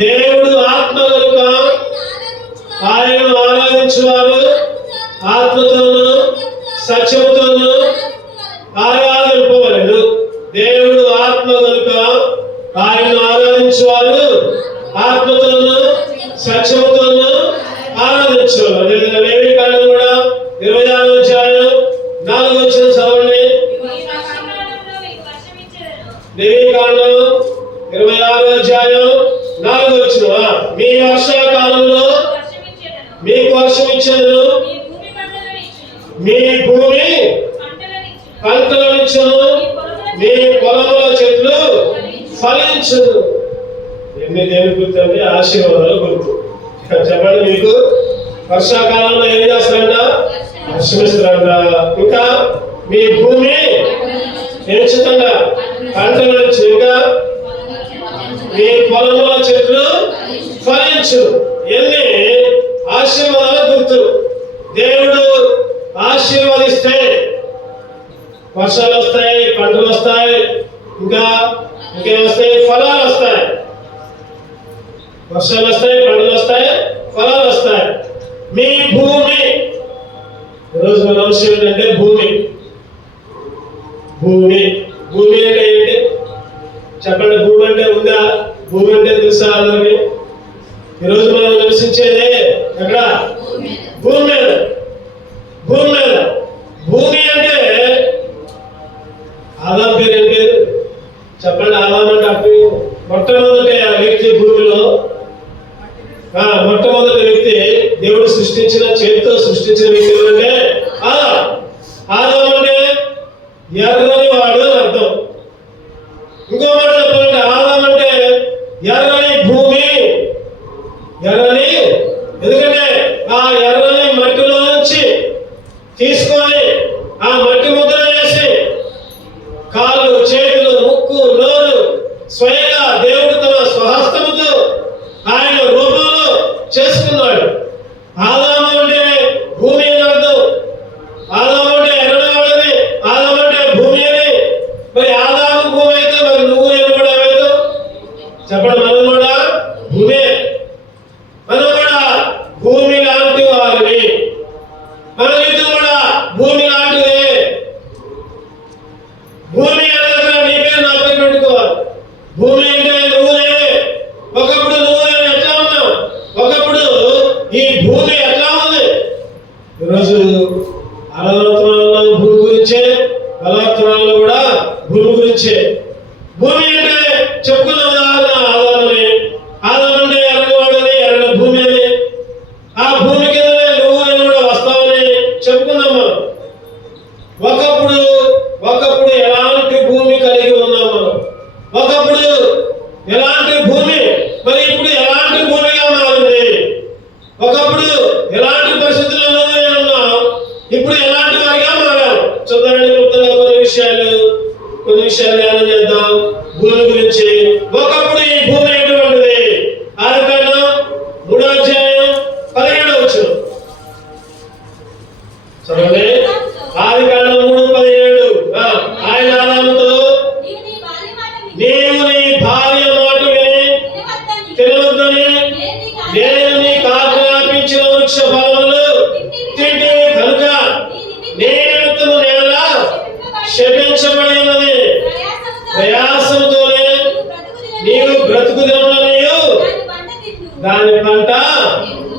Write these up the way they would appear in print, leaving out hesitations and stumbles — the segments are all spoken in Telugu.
దేవుడు ఆత్మ కనుక ఆయనను ఆరాధించువారు ఆత్మతోను సత్యముతోను ఆరాధింపవలెను. దేవుడు ఆత్మ కనుక ఆయనను ఆరాధించువారు ఆత్మతోను సత్యముతోను ఆరాధించువారు. అదేవిధంగా లేవి కాండం కూడా 26వ అధ్యాయం 4వ వచనం చదవండి. లేవి కాండం 26వ అధ్యాయం 4వ వచనం. మీ వర్షాకాలంలో మీకు వర్షం ఇచ్చేదను, మీ భూమి పంటలనిచ్చును, మీ పొలముల చెట్లు ఫలించును. ఎన్ని దేవుని గుర్తు అంటే ఆశీర్వాదాలు గుర్తు. చెప్పండి, మీకు వర్షాకాలంలో ఏం చేస్తారంట? వర్షం ఇస్తారంట. ఇంకా మీ భూమి పెంచుతుంట పంటలు, ఇంకా మీ పొలముల చెట్లు ఫలించు. ఎన్ని ఆశీర్వాదాలు గుర్తు. దేవుడు ఆశీర్వదిస్తే వర్షాలు వస్తాయి, పంటలు వస్తాయి, ఇంకేం వస్తాయి? ఫలాలు వస్తాయి. వర్షాలు వస్తాయి, పంటలు వస్తాయి, ఫలాలు వస్తాయి. మీ భూమి, ఈరోజు మన అంశం ఏంటంటే భూమి. భూమి భూమి అంటే ఏంటి చెప్పండి? భూమి అంటే ఉందా? భూమి అంటే తెలుసా అందరికి? ఈరోజు మనం నివసించేదే ఎక్కడ? భూమి మీద. భూమి మీద. భూమి అంటే ఆదాం పేరు ఏం పేరు చెప్పండి? ఆదాం అంటే మొట్టమొదటి వ్యక్తి భూమిలో, మొట్టమొదటి వ్యక్తి దేవుడు సృష్టించిన, చేతితో సృష్టించిన వ్యక్తి ఎవరంటే ఆదాం. ఆదాం అంటే ఎర్రని వాడు అని అర్థం. ఇంకో మాట చెప్పాలంటే ఆదాం అంటే ఎర్రని భూమి. ఎర్రని, ఎందుకంటే ఆ ఎర్రని మట్టిలో నుంచి తీసుకొని ఆ మట్టి ముద్ర వేసి కాళ్ళు, చేతులు, ముక్కు, నోరు స్వయంగా దేవుడు తన స్వహస్తముతో ఆయన రూపంలో చేసుకున్నాడు. ఆదాము అంటే భూమి అని అర్థం. ఆదాము అంటే ఎర్రని వాడని, ఆదాము అంటే భూమి అని. మరి ఆదాము భూమి అయితే మరి నువ్వు నేను కూడా ఏమవుతావు చెప్పండి? మనం కూడా భూమే. మనం కూడా భూమి లాంటి వారిని. మన జీవితం కూడా భూమి లాంటిదే. భూమి అనగా నీ పేరు నా పేరు పెట్టుకోవాలి. భూమి అంటే నువ్వు నేనే. ఒకప్పుడు నువ్వు నేను ఎట్లా ఉన్నావు? ఒకప్పుడు ఈ భూమి ఎట్లా ఉంది? ఈరోజు అలవర్తనాల్లో భూమి గురించే, బలవర్తనాల్లో కూడా భూమి గురించే. భూమి అంటే చెప్పుకున్న ఉదాహరణ ఆదామని. ఆదాం అంటే ఎర్రవాడని, ఎర్ర భూమి అని. ఆ భూమి కిందనే నువ్వు నేను కూడా వస్తావని చెప్పుకున్నాం మనం. ఒకప్పుడు ఎలాంటి భూమి కలిగి ఉన్నాం మనం. ఒకప్పుడు ఎలాంటి భూమి, మరి ఇప్పుడు ఎలాంటి భూమిగా మారింది. ఒకప్పుడు ఎలాంటి పరిస్థితుల్లో నేను ఉన్నాం, ఇప్పుడు ఎలాంటి వారిగా మారాం. చూద్దామండి క్లుప్తంగా కొన్ని విషయాలు ధ్యానం చేద్దాం భూమి గురించి. ఒకప్పుడు ఈ భూమి ఎటువంటిది? ఆదికాండం 3వ అధ్యాయం 17వ వచనం చదవండి. ఆదికాండం 3:17. ఆయన ఆదాముతో, నీవు నీ భార్య మాట విని తినవద్దని నేను నీకు ఆజ్ఞాపించిన వృక్ష ఫలములు తింటివి కనుక నీ నిమిత్తము నేల శపించబడి ఉన్నది. ప్రయాసంతోనే నీవు బ్రతుకు దినములనియు దాని పంట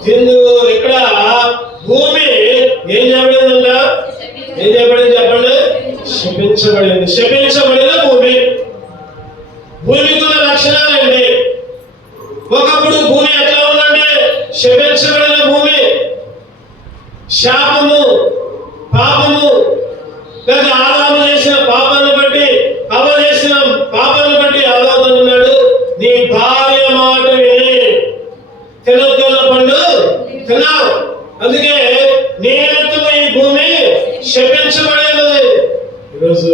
తిందు. ఇక్కడ భూమి ఏం చేయబడిందంట? ఏం చేయబడింది చెప్పండి? శపించబడింది. శపించబడిన భూమి. భూమికి ఉన్న లక్షణాలండి. ఒకప్పుడు భూమి ఎట్లా ఉందంటే శపించబడిన భూమి. శాపము, పాపము, లేదా ఆదాము చేసిన పాపాన్ని బట్టి, అవ్వ చేసిన పాపాన్ని బట్టి ఆదాము అన్నాడు, నీ భార్య మాట విని తినొద్దున్న పండు తిన్నావు. అందుకే నీ నిమిత్తము ఈ భూమి శపించబడినది. ఈరోజు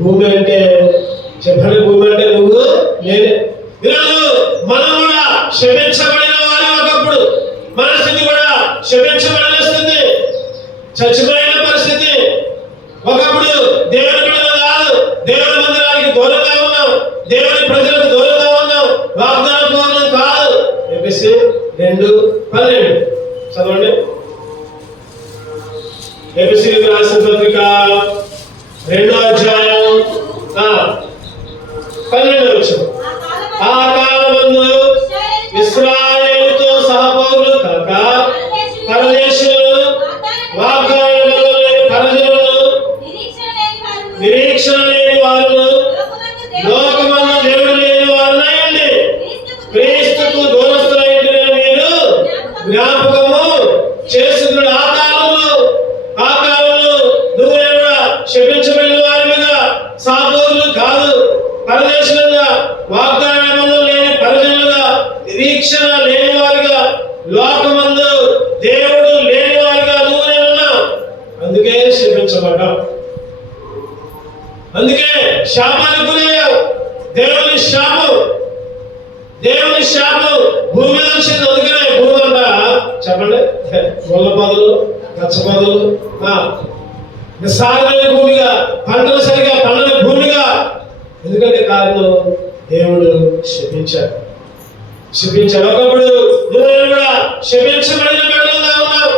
భూమి అంటే చెప్పండి, భూమి అంటే నువ్వు నేనే. ఈరోజు మనం కూడా శపించబడిన వారి. ఒకప్పుడు మన స్థితి కూడా శపించబడిన స్థితి, చచ్చిపోయిన పరిస్థితి. ఒకప్పుడు దేవుని బిడ్డలు కాదు, దేవుని మందిరానికి దూరంగా ఉన్నాం, దేవుని ప్రజలకు దూరంగా ఉన్నాం, వాగ్దాన 2:12 చదవండి. ఎఫెసీయులకు రాసిన పత్రిక 2:12 ఆ కాలమందు ఇశ్రాయేలుతో సహపౌరులు కాక పరదేశులు, వాగ్దానములు లేని ప్రజలను, నిరీక్షణ లేని వారును, లోకమందు దేవుడు లేని వారునై ఉండి క్రీస్తుకు దూరస్తులైన మీరు జ్ఞాపకము చేసుకున్న ఆ కాలంలో నువ్వు క్షమించబడిన వారిగా, సాధువులు కాదు, పరదేశులుగా, వాగ్దానములు లేని ప్రజలుగా, నిరీక్షణ లేని వారిగా, లోకమందు దేవుడు లేని వారిగా నువ్వు నేనున్నావు. అందుకే క్షమించబడ్డావు, అందుకే శాపానికి గురయ్యావు. దేవుని శాపం భూమి మీద వచ్చింది. అందుకనే భూమి అంట చెప్పండి, ముళ్ళ పొదలు, గచ్చ పొదలు, సాగలేని భూమిగా, పంటలు సరిగా పండని భూమిగా. ఎందుకంటే కారణం దేవుడు శపించాడు. ఒకప్పుడు నువ్వు కూడా శపించబడిన బిడ్డలుగా ఉన్నావు.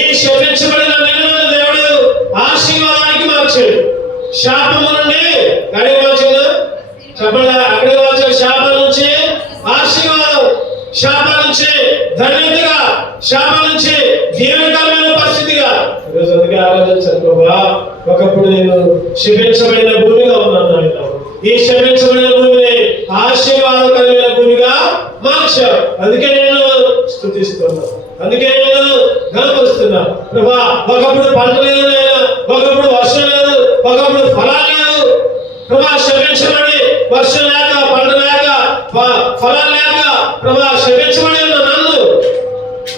ఈ శపించబడిన బిడ్డలను దేవుడు ఆశీర్వాదానికి మార్చాడు. శాపము నుండి అక్కడికి మార్చాడు. చెప్పండి, అక్కడికి మార్చాడు. శాపం నుంచి ఆశీర్వాదం, శాపం నుంచి ధన్యతగా, శాపం నుంచి దీవెనకరమైన పరిస్థితిగా. ఈరోజు అందుకే ఆలోచించాను, ప్రభా ఒకప్పుడు నేను శపించబడిన భూమిగా ఉన్నాను. ఈ శపించబడిన భూమిని ఆశీర్వాదకరమైన భూమిగా మార్చావు. అందుకే నేను స్తుతిస్తున్నా, అందుకే నేను గణపరుస్తున్నా. ప్రభా ఒకప్పుడు పంట లేదు, ఒకప్పుడు వర్షం లేదు, ఒకప్పుడు ఫలాలు లేదు. ప్రభా శపించబడి వర్షం లేక, పంట లేక, ఫలాలు లేక, ప్రభా శపించబడి నన్ను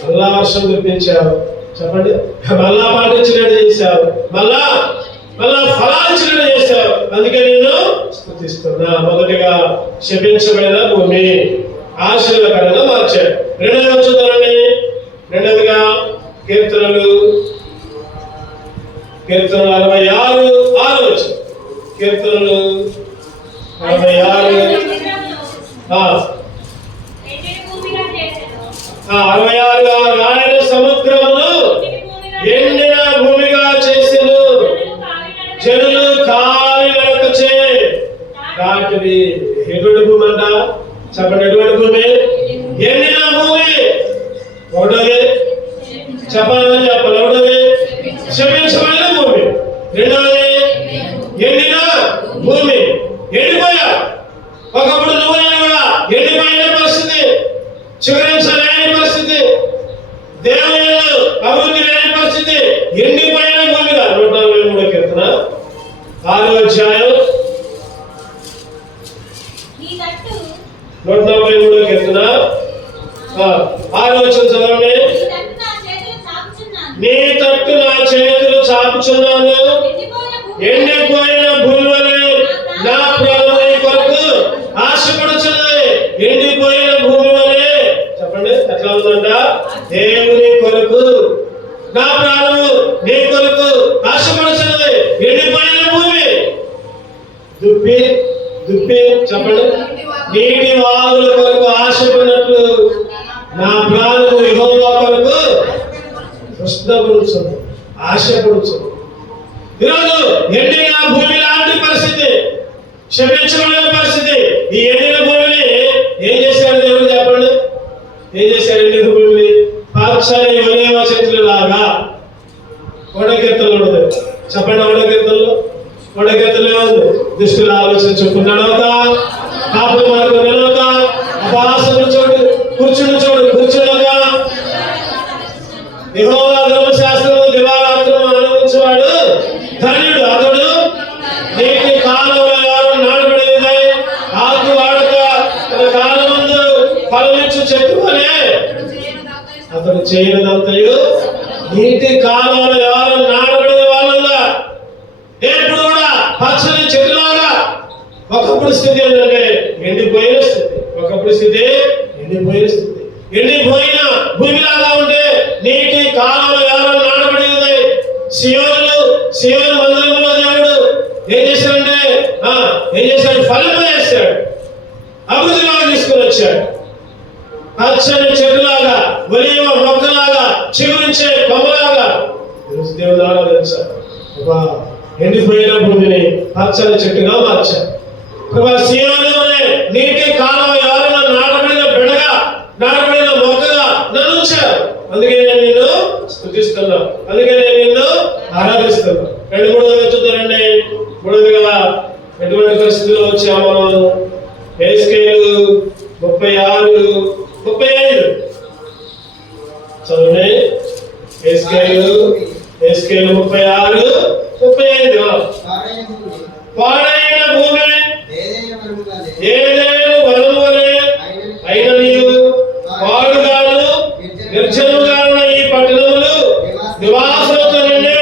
మళ్ళా వర్షం కురిపించావు. చెప్పండి, మళ్ళా పంట ఇచ్చినట్టు చేశావు, మళ్ళా ఫలాలు ఇచ్చినట్టు చేశావు. అందుకే నిన్ను స్తుతిస్తున్నా. మొదటిగా శపించబడిన భూమి ఆశీర్వాదకరంగా మార్చాడు. రెండవది చూద్దామండి. రెండవదిగా కీర్తనలు 66:6 కీర్తనలు 66:6 ఆయన సముద్రమును ఎండిన భూమిగా చేసెను, జనులు కాలి నడకచే దాటివి. ఎటువంటి భూమి అంట చెప్పండి, ఎటువంటి భూమి? ఎండిన భూమి. ఒకటోది చెప్పాలని చెప్పాలి. ఒకటోది శపించబడిన భూమి. రెండవది ఎండిన భూమి. ఎండిపోయా. ఒకప్పుడు నువ్వు కూడా ఎండిపోయిన పరిస్థితి, చివరించలేని పరిస్థితి, దేవుని అభివృద్ధి లేని పరిస్థితి, ఎండిపోయిన భూమిగా. 143 కీర్తన 6వ అధ్యాయం 143 కీర్తన 6వ వచనం చదవండి. నీ తట్టు నా చేతులు చాపుచున్నాను, ఎండిపోయిన భూమి వలె నా ప్రాణము నీ కొరకు ఆశపడుచున్నది. ఎండిపోయిన భూమి వలె. చెప్పండి, ఎట్లా ఉందంట? దేవుని కొరకు నా ప్రాణము నీ కొరకు ఆశపడుచున్నది. ఎండిపోయిన భూమి. దుప్పి చెప్పండి, నీటి వాగుల కొరకు ఆశపడినట్లు నా ప్రాణము యెహోవా కొరకు కృష్ణపడుచున్నది, ఆశపడుచున్నది. ఈరోజు ఎండిన భూమి లాంటి పరిస్థితి, శపించబడిన పరిస్థితి. ఈ ఎండిన భూమిని ఏం చేశాడు దేవుడు? చెప్పండి, ఏం చేశాడు ఎండిన భూమిని? పచ్చని ఒలీవ చెట్లు లాగా. కీర్తనలో ఉండదు. చెప్పండి, కీర్తనలో ఉంది. దుష్టుల ఆలోచన చొప్పున నడవక, పాపం మార్గం నిలవక, అపహాసన చోటు కూర్చుండక, యెహోవా ధర్మశాస్త్రము దివారాత్రము ఆనందించేవాడు ధన్యుడు. అతడు నీటి కాలంలో నాటబడినదై ఆకు వాడక తన కాలమందు ఫలమిచ్చు చెట్టు వలె అతడు చేయనిదంతయు నీటి కాలంలో ఎవరు నాటబడిన వాళ్ళగా, ఎప్పుడు కూడా పచ్చని చెట్టులాగా. ఒకప్పుడు స్థితి ఏంటంటే ఎండిపోయిన స్థితి. ఎండిపోయిన భూమిలాగా ఉంటే నీటి కాలంలో ఎవరు నాటబడినది. సియోను మందిరంలో దేవుడు ఏం చేశాడు? ఫలింప చేశాడు, అభివృద్ధిలో తీసుకుని వచ్చాడు. పచ్చని చెట్టులాగా, ఒలీవ మొక్కలాగా, చిగురించే కొమ్మలాగా దేవుని ఆరాధించారు. ఎండిపోయిన భూమిని పచ్చని చెట్టుగా మార్చారు. సీయోను అనే నీటి కాలం ఎవరైనా నాటబడిన బిడగా, నాటబడిన మొక్కగా నన్ను ఉంచారు. అందుకే నేను నిన్ను స్తుతిస్తున్నా, అందుకే నేను నిన్ను ఆరాధిస్తున్నా. 2-3 చూద్దారండి. 3గా ఎటువంటి పరిస్థితుల్లో వచ్చామో యెహెజ్కేలు 36-35 చదవండి. యెహెజ్కేలు 36-35. పాడైన భూమి ఏదేను వనము వలె అయిననియు, పాడుగాను నిర్జనముగాను ఈ పట్టణములు నివాసులతో నిండి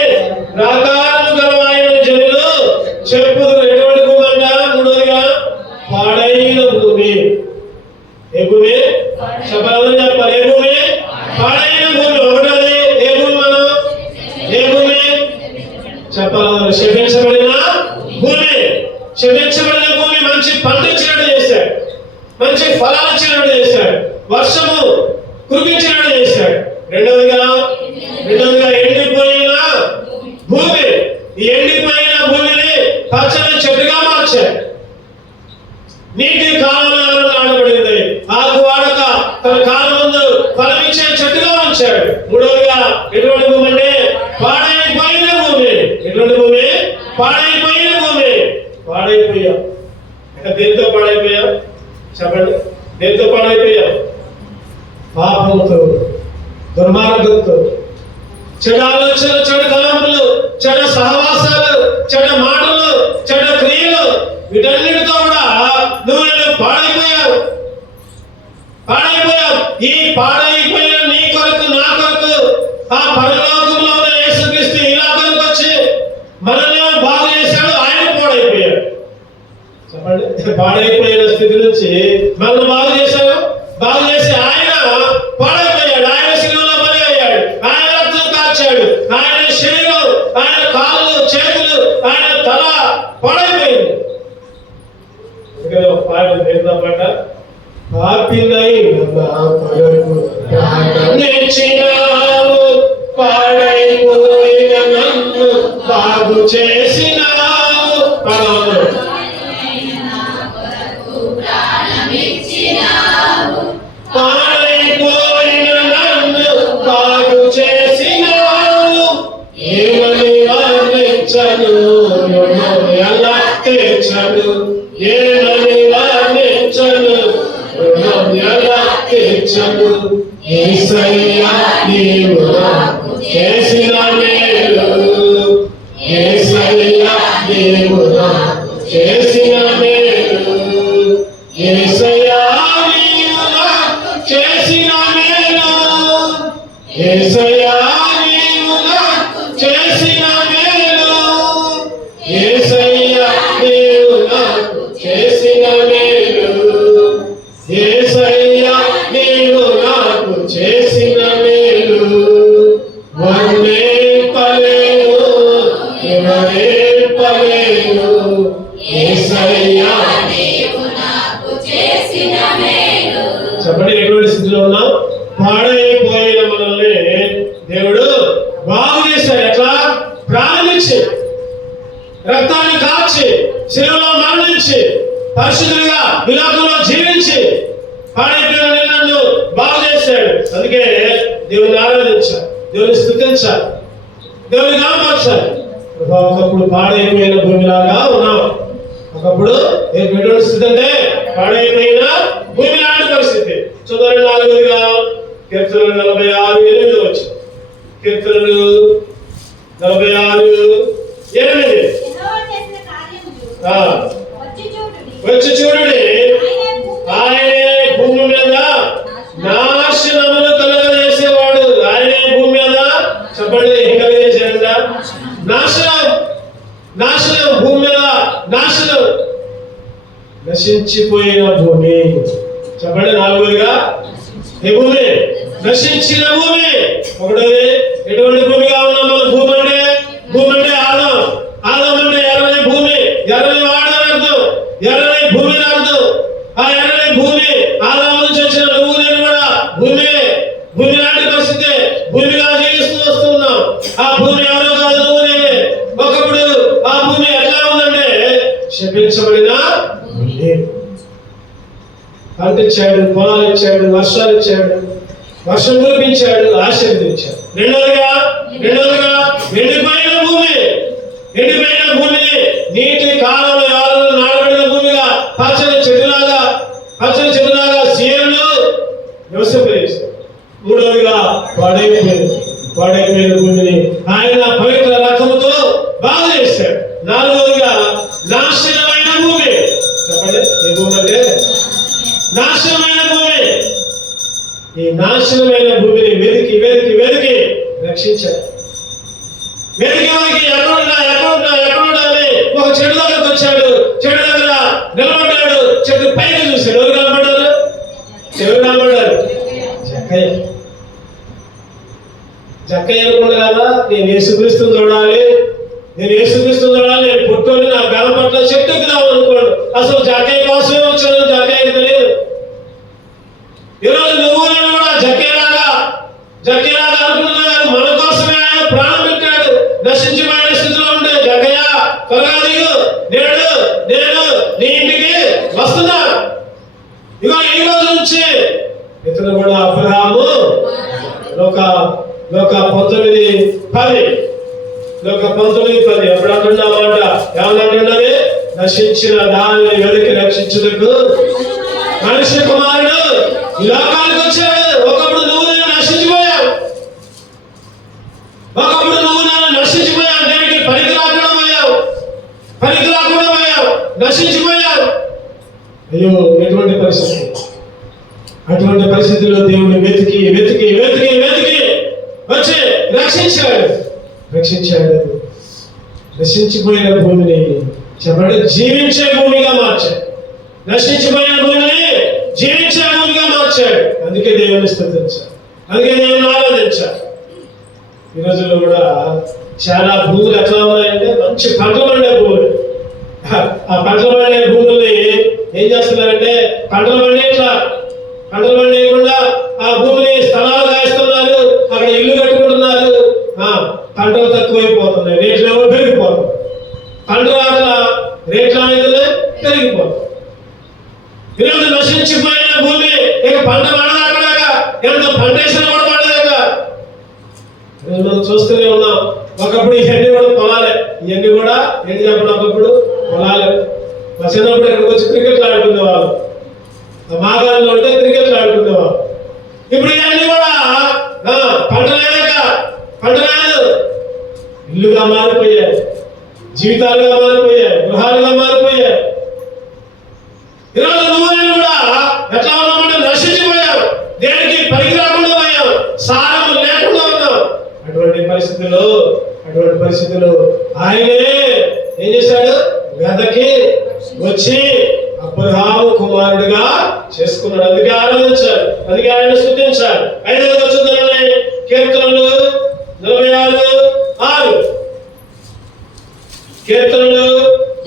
ప్రాకారము గలవాయన జనులు చెప్పుదురు. ఎటువంటి భూమి అంట? 3గా పాడైన భూమి. ఏ భూమి చెప్పాలని చెప్పాలి. ఏ భూమి? పాడైన భూమి. 1ది ఏ భూమి? మనం ఏ భూమి చెప్పాలి? శపించబడిన భూమి. శపించబడిన భూమి మంచి పంట ఇచ్చినట్టు చేశాడు, మంచి ఫలాలు ఇచ్చినట్టు చేశాడు, వర్షము కురిపించినట్టు చేశాడు. రెండవదిగా ఎండిపోయిన భూమి. ఈ ఎండిపోయిన భూమిని పచ్చని చెట్టుగా మార్చాడు. నీటి కాలంలో నాటబడింది, ఆకు వాడక తన కాలం ముందు ఫలమిచ్చే చెట్టుగా ఉంచాడు. 3వదిగా ఎటువంటి భూమి అంటే పాడైపోయిన భూమి. ఎటువంటి భూమి? పాడైపోయిన భూమి. పాడైపోయాం. దేంతో పాడైపోయాం చెప్పండి? దేంతో పాడైపోయాం? పాపంతో, దుర్మార్గంతో, చెడు ఆలోచనలు, చెడు తలంపులు, చెడు సహవాసాలు, చెడు మాటలు, చెడు క్రియలు, వీటన్నిటితో కూడా నువ్వు పాడైపోయావు. ఈ పాడైపోయిన నీ కొరకు, నా కొరకు ఆ పరలోకంలో ఉన్న యేసుక్రీస్తు ఈ లోకానికి వచ్చి మనల్ని బాగు చేశాడు. ఆయన పాడైపోయాడు. చెప్పండి. పాడైపోయిన స్థితి నుంచి మనల్ని బాగు చేశాడు. బాగు చేసి ఆయన పాడైపోయాడు. ఆయన శిలువలో బలి అయ్యాడు. ఆయన రక్తం కార్చాడు. ఆయన శరీరం, ఆయన కాళ్ళు, చేతులు, ఆయన తల పాడైపోయింది. పాట నేర్చినావు, పాడైపోయిన నన్ను బాగు చేసినావు. పాడైపోయిన నన్ను బాగు చేసినావు. ఏమని వర్ణించను, ఎలా తీర్చను, ఏమని వర్ణించను, ఎలా తీర్చను. యేసయ్యా నీవు నాకు చేసిన మేలు, యేసయ్యా నీవు నాకు చేసిన మేలు, యేసయ్యా నీవు నాకు చేసిన మేలు, యేసయ్యా నీవు నాకు చేసిన మేలు, యేసయ్యా నీవు నాకు చేసిన మేలు, యేసయ్యా నీవు నాకు చేసిన మేలు. వర్ణింపలేను, వివరింపలేను, యేసయ్యా నీవు నాకు చేసిన మేలు. చెప్పండి. ఎటువంటి స్థితిలో ఉన్నాం? పాడైపోయిన మనల్ని దేవుడు బాగు చేశాడు. ఎట్లా? ప్రారంభించి, రక్తాన్ని కార్చి, శిలువలో మరణించి, పరిశుద్ధులుగా ఈ లోకంలో జీవించి పాడైపోయిన నన్ను బాగు చేశాడు. అందుకే దేవుని ఆరాధించాలి, దేవుని స్తుతించాలి, దేవుని గమనించాలి. ఒకప్పుడు పాడైపోయిన భూమిలాగా ఉన్నాం. ఒకప్పుడు ఎటువంటి స్థితి అంటే పాడైపోయిన భూమి లాంటి పరిస్థితి. చూడండి. 4గా కీర్తనలు 46:8 వచ్చి. కీర్తనలు 46:8. వచ్చి చూడండి, ఆయనే భూమి మీద నాశనమును కలుగజేసేవాడు. ఆయనే భూమి మీద చెప్పండి ఏం కలిగజేశాడంట? నాశనం. నాశనం. భూమి మీద నాశనం. నశించిపోయిన భూమి. చెప్పండి. 4గా ఏ భూమి? నశించిన భూమి. 1ది ఎటువంటి భూమిగా ఉన్నాం మనం? భూమి అంటే ఆదం. ఆదం అంటే ఎర్రని భూమి, ఎర్రని వాడు అని అర్థం, ఎర్రని భూమి అని అర్థం. ఆ ఎర్రని భూమి ఆదం నుంచి వచ్చిన నువ్వు నేను కూడా పంట ఇచ్చాడు, పొలాలు ఇచ్చాడు, వర్షాలు ఇచ్చాడు, వర్షం కురిపించాడు, ఆశీర్వదించాడు. రెండోదిగా ఎండిపోయిన భూమిని నీటి కాలంలో ఎవరు నాడబడిన భూమిగా పచ్చని చెట్టులాగా సీఎంలు వ్యవసాయం. మూడోదిగా పాడైపోయిన భూమిని ఆయన పవిత్ర రథముతో బాగు చేశాడు. నాలుగోదిగా నాశనమైన భూమి. చెప్పండి, ఏ భూమి అంటే నాశనమైన భూమి. ఈ నాశనమైన భూమిని వెతికి రక్షించాడు. వెతికి ఎక్కడుండాలి ఒక చెడు దగ్గరకు వచ్చాడు. చెడు దగ్గర నిలబడ్డాడు. చెట్టు పైకి చూశాడు. ఎవరు కనబడ్డారు? జక్కయ్య అనుకున్నా కదా, నేను యేసుక్రీస్తుని చూడాలి, నేను పుట్టోని నా గల పట్ల చెట్టు ఎక్కుదాం అనుకోడు. అసలు జక్కయ్య కోసమే వచ్చాడు, జక్కయ్యకి తెలియదు. ఈరోజు నువ్వు నేను కూడా జక్కయ్యలాగా అనుకుంటున్నా కానీ మన కోసమే ఆయన ప్రాణం పెట్టాడు. నశించిపోయిన స్థితిలో ఉండే జక్కయ్య త్వరగా దిగు, నేను నీ ఇంటికి వస్తున్నా. ఇగో ఈ రోజు నుంచి ఇతను కూడా అబ్రహాము లోక 19:10 ఎప్పుడు అంటున్నామాట? ఏమన్నంటున్నది? నశించిన దానిని వెతికి రక్షించుటకు మనిషి కుమారుడు ఈ లోకానికి వచ్చాడు. ఒకప్పుడు నువ్వు నేను నశించిపోయావు. దేనికి పనికి రాకుండా పోయావు, నశించిపోయావు. అయ్యో, ఎటువంటి పరిస్థితి! అటువంటి పరిస్థితుల్లో దేవుడు వెతికి వచ్చి రక్షించాడు. నశించిపోయిన భూమిని చెప్పండి జీవించే భూమిగా మార్చాడు. నశించిపోయిన భూమిని జీవించే భూమిగా మార్చాడు. అందుకే దేవుని స్తుతించాడు, అందుకే దేవుని ఆరాధించాడు. ఈ రోజుల్లో కూడా చాలా భూములు ఎట్లా ఉన్నాయంటే మంచి పంటలు పండే భూములు. ఆ పంటలు పండే భూముల్ని ఏం చేస్తున్నారంటే పంటలు పండేయకుండా ఆ భూమిని స్థలాలు కాయిస్తున్నారు. అక్కడ ఇల్లు కట్టుకుంటున్నారు. పంటలు తక్కువైపోతున్నాయి, రేట్లు ఏమో పెరిగిపోతుంది. పంట రాట్ల రేట్ల మీద పెరిగిపోతుంది. ఈరోజు నశించిపోయిన భూమి ఇక పంట పండదాకా ఎంత పంటేసినా కూడా పండదాక మనం చూస్తూనే ఉన్నాం. ఒకప్పుడు ఇవన్నీ కూడా పొలాలే, ఇవన్నీ కూడా ఏంటి చెప్పడం, ఒకప్పుడు పొలాలే. మా చిన్నప్పుడు ఇక్కడికి వచ్చి క్రికెట్లు ఆడుకునేవాళ్ళు. మాగాల్లో ఉంటే క్రికెట్లు ఆడుకునేవాళ్ళు. ఇప్పుడు ఇవన్నీ కూడా పంట లేదు, ఇల్లుగా మారిపోయాయి, జీవితాలుగా మారిపోయాయి, గృహాలుగా మారిపోయాయి. ఈరోజు నువ్వు నేను కూడా ఎట్లా ఉన్నామంటే నశించిపోయావు, దేనికి పనికి రాకుండా పోయావు, సారం లేకుండా ఉన్నావు. అటువంటి పరిస్థితులు ఆయనే ఏం చేశాడు? వెదకి వచ్చి అబ్రహాము కుమారుడిగా చేసుకున్నాడు. అందుకే ఆరాధించాడు, అందుకే ఆయన స్తుతించాడు. 5వ వచనంలోనే కీర్తనలు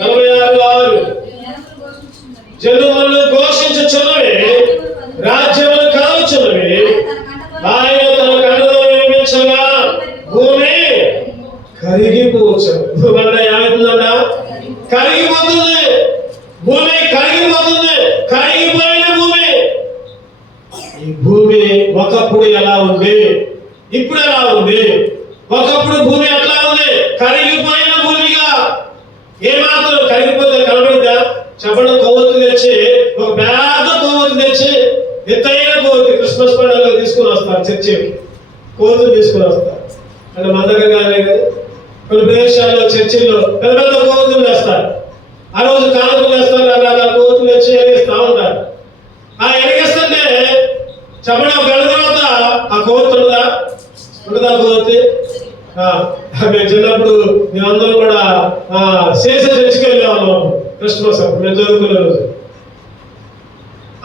46:6 జనులు ఘోషించుచున్నవి, రాజ్యములు కాల్చున్నవి. ఆయన తన కండతో నిర్మించగా భూమి కరిగిపోవచ్చు. ఏమవుతుందంట? కరిగిపోతుంది. భూమి కరిగిపోతుంది. కరిగిపోయిన భూమి. ఈ భూమి ఒకప్పుడు ఎలా ఉంది, ఇప్పుడు ఎలా ఉంది? ఒకప్పుడు భూమి ఎట్లా ఉంది? కరిగిపోయిన భూమిగా. ఏమాత్రం కరిగిపోతే కనబడిందా? చెప్పండి. కొవ్వొత్తు తెచ్చి, ఒక పెద్ద కొవ్వొత్తు తెచ్చి, ఎత్తైన కొవ్వొత్తు క్రిస్మస్ పండుగలో తీసుకుని వస్తారు. చర్చికి కొవ్వొత్తులు తీసుకుని వస్తారు. అంటే మన దగ్గర కానీ కొన్ని ప్రదేశాల్లో చర్చిల్లో పెద్ద పెద్ద కొవ్వొత్తులు వేస్తారు. ఆ రోజు కానుకలు వేస్తారు, రకరకాల కొవ్వొత్తులు తెచ్చి ఎరిగిస్తూ ఉంటారు. ఆ ఎరిగిస్తుంటే చెప్పండి, ఒక గంట తర్వాత ఆ కొవ్వొత్తు ఉండదా? కొవ్వొత్తి మేము చిన్నప్పుడు మేమందరం కూడా శేష చర్చికి వెళ్ళేవాళ్ళం. క్రిస్మస్ అప్పుడు మేము చదువుకునే రోజు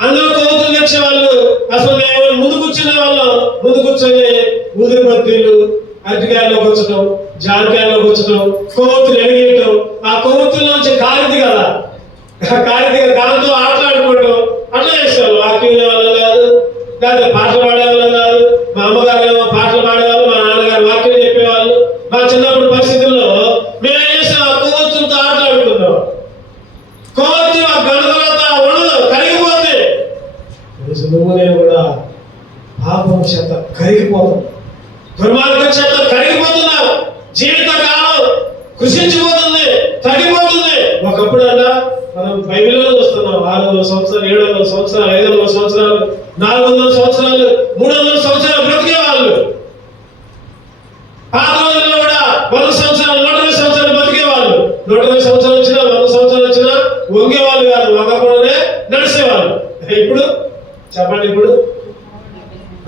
అందరూ కొవ్వొత్తులు తెచ్చేవాళ్ళు. అసలు మేము ముందు కూర్చునే వాళ్ళం. ముందు కూర్చొని ఊదిరి బత్తీలు, అరటికాయలు కూర్చడం, జామకాయలు కూర్చడం, కొవ్వొత్తులు ఎలిగేయటం. ఆ కొవ్వొత్తుల నుంచి కారిది కదా, దాంతో ఆటలాడుకోవటం అట్లా చేసేవాళ్ళు. వాక్యం వాళ్ళం కాదు, లేదా పాటలు పాడేవాళ్ళం కాదు. మా అమ్మగారు ఏమో పాటలు పాడేవాళ్ళు, మా నాన్నగారు వాక్యం చెప్పేవాళ్ళు. మా చిన్నప్పుడు పరిస్థితుల్లో మేమేం చేసాం? ఆ కొవ్వొత్తులతో ఆటలాడుకున్నాం. కొవ్వొత్తి ఆ గణ తర్వాత ఉండదు, కరిగిపోతుంది. నువ్వు నేను కూడా పాపం చేత కరిగిపోతున్నాం, దుర్మార్గం చేత కరిగిపోతున్నాం. జీవిత కాలం కృషించిపోతుంది, తగ్గిపోతుంది. ఒకప్పుడు అలా మనం బైబిల్లో చూస్తున్నాం 600 సంవత్సరాలు, 700 సంవత్సరాలు, 500 సంవత్సరాలు, 400 సంవత్సరాలు, 300 సంవత్సరాలు బ్రతికే వాళ్ళు. పాత రోజుల్లో కూడా 100 సంవత్సరాలు, 120 సంవత్సరాలు బతికే వాళ్ళు. 120 సంవత్సరాలు వచ్చినా, 100 సంవత్సరాలు వచ్చినా వంగేవాళ్ళు కాదు, వంగకుండానే నడిచేవాళ్ళు. ఇప్పుడు చెప్పండి, ఇప్పుడు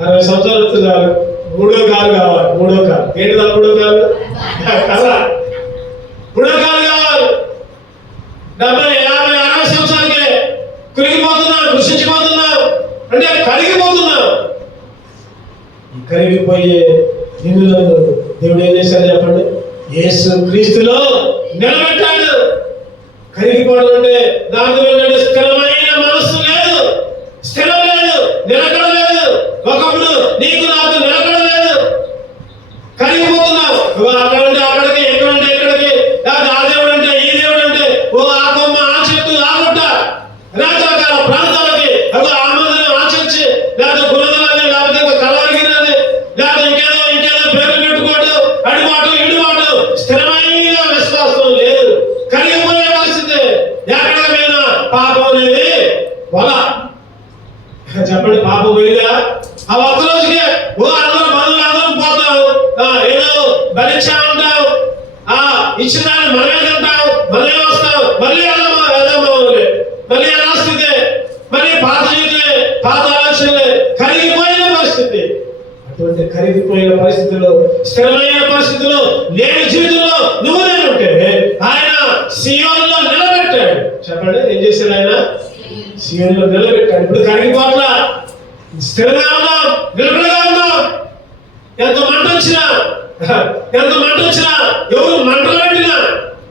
60 సంవత్సరాలు వస్తుంది చాలు, 3వ కాలు కావాలి. 3వ కాలు ఏంటిదా? 3వ కాలు కదా, 3వ కాలు కావాలి. 70, 50, 60 సంవత్సరాలకే కురిగిపోతున్నాం, కృషించిపోతున్నాం, అంటే కరిగిపోతున్నాం. ఈ కరిగిపోయే నిన్నులను దేవుడు ఏం చేశాడు చెప్పండి? యేసు క్రీస్తులో నిలబెట్టాడు. కరిగిపోవడం అంటే దాంతో స్థిరమైన మనస్సు లేదు, స్థిరం లేదు, నిలకడ లేదు. ఒకప్పుడు నీకు నాకు నిలకడ లేదు, కరిగిపోతున్నావు. అక్కడ అంటే అక్కడికి, ఎక్కడంటే ఎక్కడికి, లేకపోతే ఆ దేవుడు అంటే ఈ దేవుడు అంటే, ఆ కొమ్మ, ఆ చెట్టు, ఆ గుట్ట, రకరకాల ప్రాంతాలకి, ఆ మందిరం, ఆ చర్చి, లేకపోతే గుణదలని, లేకపోతే కలవరిగిరని, లేకపోతే ఇంకేదో పేర్లు పెట్టుకోవడం, అడిమాటు ఇడిమాటు. స్థిరమైన విశ్వాసం లేదు, కరిగిపోయే పరిస్థితి. ఎక్కడ మీద పాపం అనేది వల. చెప్పండి, పాపం పోయిందా? ఆ ఒక్క రోజుకే అందరూ బంధువులు అందరం పోతాం, ఏదో బలిచ్చా ఉంటాం, ఇచ్చిన దాన్ని మనమే తింటాం, మనమే వస్తాం, మళ్ళీ మళ్ళీ ఎలా స్థితి, మళ్ళీ పాత జీవితమే, పాత ఆలోచనలే, కరిగిపోయిన పరిస్థితి. అటువంటి కరిగిపోయిన పరిస్థితుల్లో, స్థిరమైన పరిస్థితుల్లో, లేని జీవితంలో నువ్వు నేను ఉంటే ఆయన సీయోనులో నిలబెట్టాడు. చెప్పండి, ఏం చేశాడు? ఆయన సీయోనులో నిలబెట్టాడు. ఇప్పుడు కరిగిపోట్లా, స్థిరంగా ఉన్నాం, నిలబడగా ఉన్నాం. ఎంత మంట వచ్చినా, ఎవరు మంటలు పెట్టినా,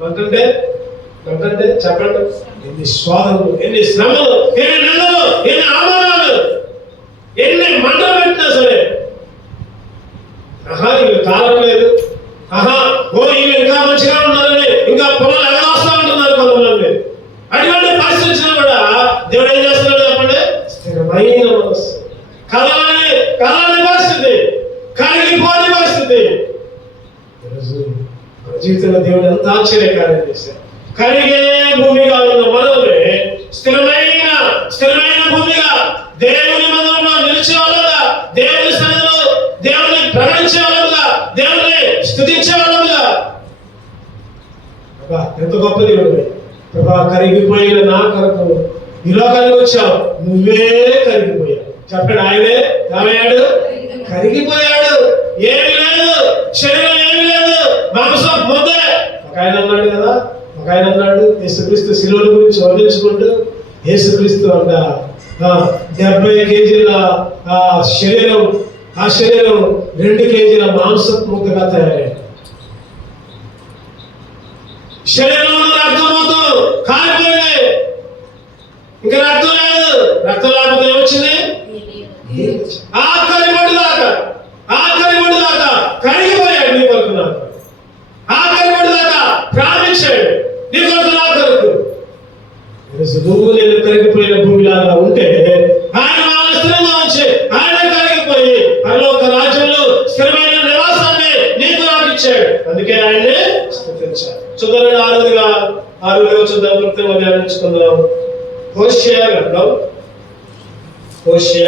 మంటంటే చెప్పండి, ఎన్ని స్వాదములు, ఎన్ని శ్రమలు, ఎన్ని నిందలు, ఎన్ని అవమానాలు, ఎన్ని మంటలు పెట్టినా సరే, వీళ్ళు కాలం లేదు, వీళ్ళు ఇంకా మంచిగా ఉన్నారని ఇంకా పొలాలు ఎగదోస్తా ఉంటున్నారు కొంతమంది. అటువంటి పరిస్థితి వచ్చినా కూడా దేవుడు ఏం చేస్తున్నాడు చెప్పండి? స్థిరమైన మనస్సు, కదలని పరిస్థితి, కరిగిపోని పరిస్థితి. ఈరోజు మన జీవితంలో దేవుడు ఎంత ఆశ్చర్యకార్యం చేశారు. కరిగే భూమిగా ఉన్న మనమే స్థిరమైన భూమిగా దేవుని మందిరంలో నిలిచే వాళ్ళగా, దేవుని సన్నిధిలో దేవుని ప్రకటించే వాళ్ళగా, దేవుని స్తుతించే వాళ్ళగా. ఎంత గొప్ప దేవుడు! ప్రభా, కరిగిపోయిన నా కొరకు ఈ లోకానికి వచ్చావు, నువ్వే కరిగిపోయావు. చెప్పండి, ఆయనే ఏమయ్యాడు? కరిగిపోయాడు. ఏమి లేదు, శరీరం ఏమి లేదు, మాంసం ముద్దే. ఒక ఆయన అన్నాడు కదా, ఒక ఆయన అన్నాడు, యేసుక్రీస్తు శిలువల గురించి వర్ణించుకుంటూ, యేసుక్రీస్తు అంట 70 కేజీల శరీరం, ఆ శరీరం 2 కేజీల మాంసపు ముద్దగా తయారయ్యాడు. శరీరంలో రక్తం మొత్తం కాలిపోయింది, ఇంకా రక్తం లేదు. రక్తం లేకపోతే ఏమొచ్చింది? ఆఖరి మట్టు దాకా కరిగిపోయాడు నీ కొరకు, నాకు ఆఖరి మట్టు దాకా ప్రాణించాడు నీ కొరకు, నా కొరకు. నువ్వు నేను కరిగిపోయిన భూమిలాగా ఉంటే ఆయన మన స్థిరంగా ఉంచి, ఆయన కరిగిపోయి పరలోక రాజ్యంలో స్థిరమైన నివాసాన్ని నీకు నాకు ఇచ్చాడు. అందుకే ఆయన్ని స్తుతించాడు. చూద్దాం, ఆరుగా చూద్దాం, కృత్యం ధ్యానించుకుందాం. హోషేయ గ్రంథం 14. హోషేయ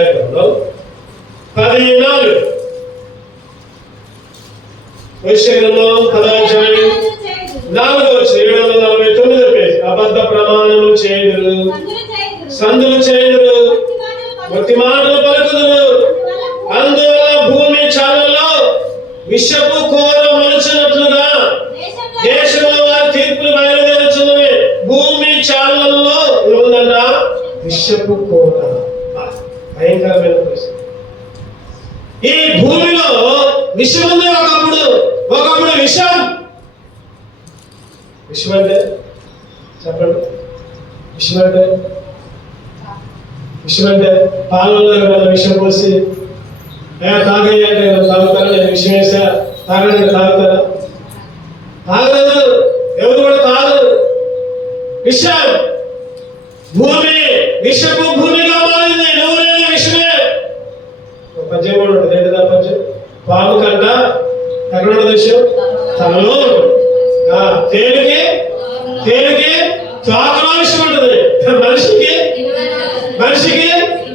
గ్రంథం 14 749 పేజ్. అబద్ధ ప్రమాణములు చేయుదురు, సందులు చేయుదురు, వట్టి మాటలు పలుకుదురు, అందువల్ల భూమి చాలలో విషపు కోర మొలిచినట్లుగా దేశంలో వారి తీర్పులు బయలుదేరుచున్నవి. భూమి చాలలో ఏముందంట? విషపు కోర. భయంకరమైన పరిస్థితి. ఈ భూమిలో విషం ఉంది. ఒకప్పుడు విషం అంటే చెప్పండి, విషం అంటే పాలలో విషం పోసి తాగయ్య అంటే తాగుతారా? నేను విషయం వేసా తాగడానికి తాగుతారా? తాగలేదు, ఎవరు కూడా తాగరు. విషం, భూమి విషపు భూమిగా మారింది. నువ్వు నేను విషమే.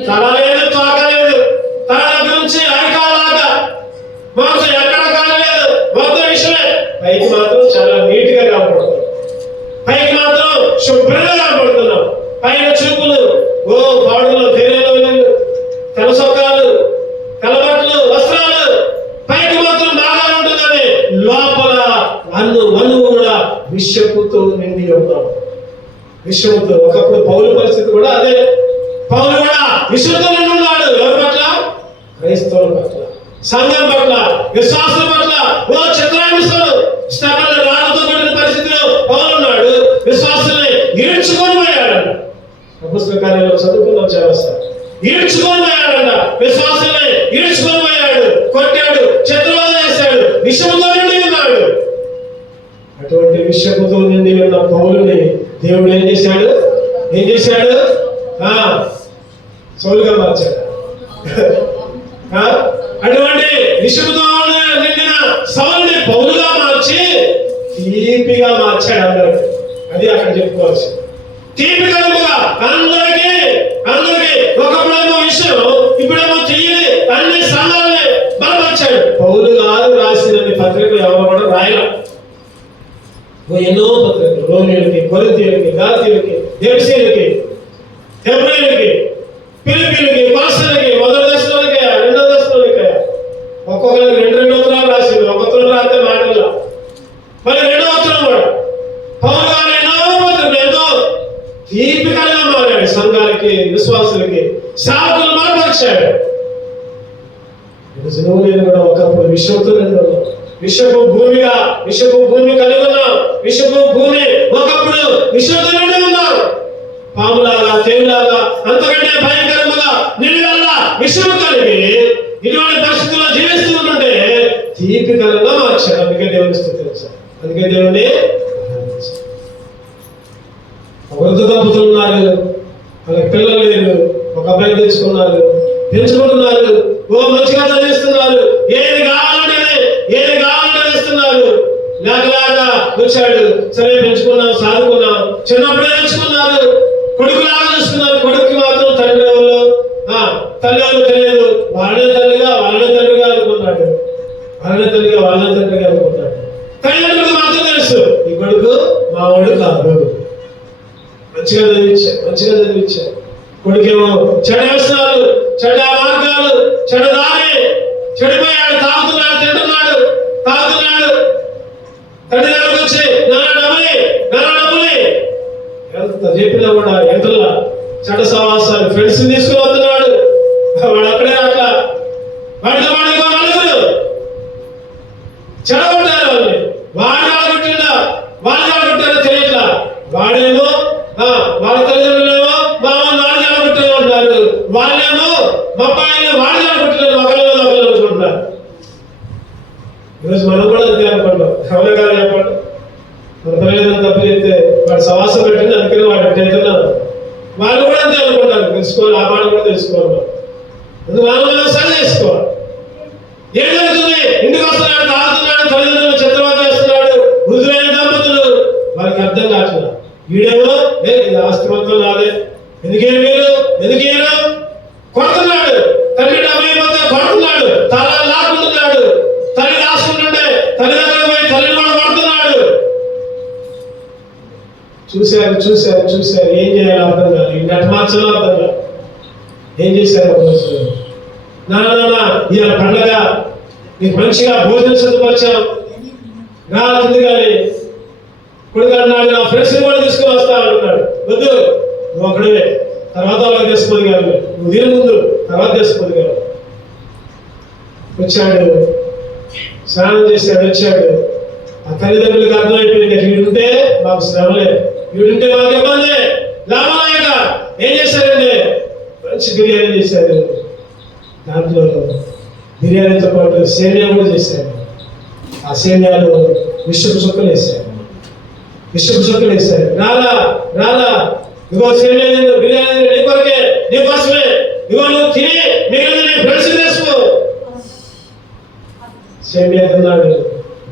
తల లేదు, తోక లేదు, తల గురించి అరికాలాగా మాంసం ఎక్కడ కాలేదు, మొత్తం విషయమే. పైకి మాత్రం చాలా నీట్ గా కనపడుతుంది, పైకి మాత్రం శుభ్రంగా కనపడుతున్నాం. పైన చూపులు ఓ పాడులు, ఫేరేలు, తెల్ల సొక్కాలు, తెల్ల బట్టలు, వస్త్రాలు, పైకి మాత్రం బాగా ఉంటుందని లోపల మనువు కూడా విషపుతో నిండి ఉన్నాం. విషముతో. ఒకప్పుడు పౌలు పరిస్థితి కూడా అదే. పౌలు కూడా విషముతో నిండి ఉన్నాడు. ఎవరి పట్ల? క్రైస్తవుల పట్ల, సంఘం పట్ల, విశ్వాసుల పట్ల. ఓ చిత్రాంశాలు స్థాపన రాళ్ళతో కూడిన పరిస్థితిలో పౌలు ఉన్నాడు. విశ్వాసుల్ని ఈడ్చుకొని పోయాడంట. పుస్తక కార్యాలయం చదువుకున్నాం చాలా. ఈడ్చుకొని పోయాడంట, విశ్వాసుల్ని ఈడ్చుకొని పోయాడు, కొట్టాడు, చిత్రవాదం చేశాడు, విషముతో నిండి ఉన్నాడు. అటువంటి విషముతో నిండి ఉన్న పౌలుని దేవుడు ఏం చేశాడు? సౌలుగా మార్చాడు. అటువంటి విషముతో నిండిన సౌలుని పౌలుగా మార్చి తీపిగా మార్చాడు అందరికి. అది అక్కడ చెప్పుకోవాల్సింది. తీపి కలుపుగా అందరికీ ఒకప్పుడేమో విషయం, ఇప్పుడేమో తెలియని అన్ని సంఘాలని బలపరిచాడు. పౌలు గారు రాసిన పత్రికలు ఎవరు కూడా రాయలా. ఎన్నో పత్రికలు, రోమియోలకి, కొరింథీయులకి, గలాతీయులకి, ఎఫెసీయులకి, హెబ్రీయులకి, ఫిలిప్పీయులకి, కొలస్సీయులకి, మొదటి దశలోనికే, రెండో దశలోనికే, ఒక్కొక్కరికి రెండు ఉత్తరాలు రాసింది. ఒక ఉత్తరం రాస్తే మాటల్లో మరి రెండో ఉత్తరం కూడా పౌలు గారు ఎన్నో పత్రికలు ఎంతో దీపికలుగా మారాడు. సంఘాలకి, విశ్వాసులకి, సేవకులు బలపరిచాడు. నేను కూడా ఒకప్పుడు విషయంతో విషపు భూమి కలిగి ఉన్నాం. విషపు భూమి ఒకప్పుడు విషంతో నిండి ఉన్నాం. పాములాగా, తేలులాగా, అంతకంటే భయంకరముగా నిలువల్ల విషము కలిగి ఇటువంటి పరిస్థితుల్లో జీవిస్తూ ఉంటే దీపికలుగా మార్చాడు. అందుకే దేవుని స్తుతించాడు. అందుకే దేవుని వృద్ధ దంపతులు ఉన్నారు, వాళ్ళకి పిల్లలు లేరు, ఒక అబ్బాయి తెచ్చుకున్నారు, పెంచుకుంటున్నారు, ఓ మంచిగా చదివిస్తున్నారు, ఏది కావాలంటే ఇస్తున్నారు. లేకలాగా వచ్చాడు, సరే పెంచుకున్నాం, సాదుకున్నాం, చిన్నప్పుడే తెచ్చుకున్నారు, కొడుకులాగా చూసుకున్నారు. కొడుకు మాత్రం తండ్రి ఎవరు, తల్లి ఎవరు తెలియదు. వాళ్ళనే తండ్రిగా అనుకున్నాడు, వాళ్ళనే తండ్రిగా అనుకున్నాడు. తల్లిదండ్రులకు మాత్రం తెలుసు, ఈ కొడుకు మావాడు కాదు. మంచిగా చదివించారు. కొడుకేమో చెడ వ్యసనాలు, చెడ మార్గాలు, చెడ దారి, చెడిపోయాడు, తాగుతున్నాడు, తింటున్నాడు. తండ్రి దగ్గరకు వచ్చి నాన్న డబ్బులి ఎంత చెప్పినా కూడా ఎంతలా చెడ సవాసాలు, ఫ్రెండ్స్ తీసుకుని వస్తున్నాడు. వాడు అక్కడే అట్లా వాడితో వాడు ఇంకో నలుగురు చెడగొట్టారు. వాళ్ళని వాళ్ళు చెడగొట్టారో తెలియట్లా. వాడేమో వాళ్ళ తల్లిదండ్రులేమో మా నాన్న చెడగొట్టారు అంటారు, వాళ్ళేమో మా అబ్బాయిని వాడు చెడగొట్టారు, ఒకళ్ళు అనుకుంటున్నారు. ఈరోజు మనం కూడా అంతే అనుకుంటాం. ఎవరి కాదు చెప్పండి, మన పిల్లలు తప్పు చెప్తే వాడు సవాసం పెట్టింది అనుకుని వాడు అంటున్నారు. వాళ్ళు కూడా అంతే అనుకుంటారు. తెలుసుకోవాలి, ఆ మాట కూడా తెలుసుకోవాలి. అందుకు మనం సరి చేసుకోవాలి. ఏం జరుగుతుంది? ఇంటికి వస్తున్నాడు, తాగుతున్నాడు, తల్లిదండ్రులు చిత్రవాదం చేస్తున్నాడు, వృద్ధులైన దంపతులు. వాళ్ళకి అర్థం కావట్లేదు. వీడేమో ఇది ఆస్తి మొత్తం నాదే, ఎందుకేరు కొడుతున్నాడు. తండ్రి డబ్బు అయిపోతే కొడుతున్నాడు, తల లాక్కుంటున్నాడు. తల్లి రాసుకుంటుంటే తల్లి దగ్గర పోయి తల్లిని కూడా కొడుతున్నాడు. చూశారు. ఏం చేయాలో అర్థం కాదు. ఈ నట మార్చాలో అర్థం కాదు. ఏం చేశారు? నాన్న ఇవాళ పండగ, నీకు మంచిగా భోజనం సిద్ధపరిచాం, రా తింది. కానీ కొడుకు అన్నాడు, నా ఫ్రెండ్స్ కూడా తీసుకుని వస్తా అంటున్నాడు. వద్దు, నువ్వు అక్కడే, తర్వాత వాళ్ళకి తీసుకోదు కాదు, నువ్వు దీని ముందు తర్వాత తీసుకోదు కాదు. వచ్చాడు, స్నానం చేశాడు, వచ్చాడు. ఆ తల్లిదండ్రులకు అర్థమైపోయింది, వీడుంటే మాకు శ్రమలే, వీడుంటే మాకు ఇబ్బంది, లాభనాయక. ఏం చేశారండి? మంచి బిర్యానీ చేశారు. దాంట్లో బిర్యానీతో పాటు సేమియా కూడా చేశారు. ఆ సేమియాలో విషపు చుక్కలు వేశారు. రాలా ఇగో సేమియా బిర్యానీ నీ కొరకే, నీ కోసమే, ఇగో నువ్వు తిని మిగిలిన నీ ఫ్రెండ్స్ చేసుకో. సేమియా తిన్నాడు,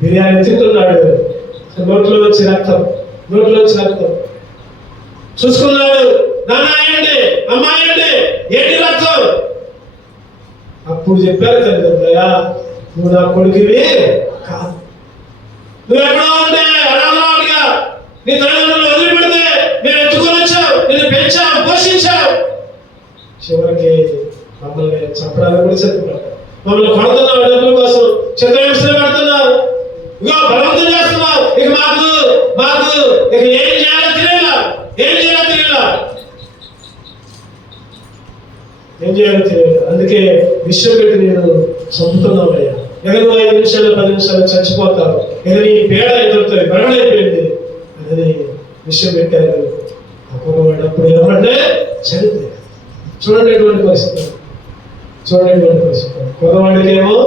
బిర్యానీ తింటున్నాడు. నోట్లో వచ్చి రక్తం చూసుకున్నాడు. నాన్న ఏంటి, అమ్మ ఏంటి రక్తం అప్పుడు చెప్పారు తల్లిదండ్రులయ్యా, నువ్వు నా కొడుకువి కాదు. నువ్వు ఎక్కడో ఉంటే అనాథరాలుగా నీ తల్లిదండ్రులు వదిలిపెడితే మేము ఎత్తుకొని వచ్చావు, నేను పెంచావు, పోషించావు. చివరికి మమ్మల్ని చంపడానికి కూడా చెప్తున్నారు. మమ్మల్ని కొడుతున్నారు, డబ్బుల కోసం చిత్రహింసలు పెడుతున్నారు, ఇగో బలవంతం చేస్తున్నావు. ఇక మాకు ఇక ఏం చేయాలో తెలియలా, ఏం చేయాలో తెలియదు. అందుకే విషయం పెట్టి నేను చంపుతున్నావు అయ్యా. ఇక నువ్వు 5 నిమిషాలు 10 నిమిషాలు చచ్చిపోతావు, ఇక నీ పేడ ఎదురుతుంది, బెరడైపోయింది అని విషయం పెట్టారు. అప్పుడు ఏమంటే చనిపోయారు. చూడండి పరిస్థితి. కుర్రవాడికి ఏమో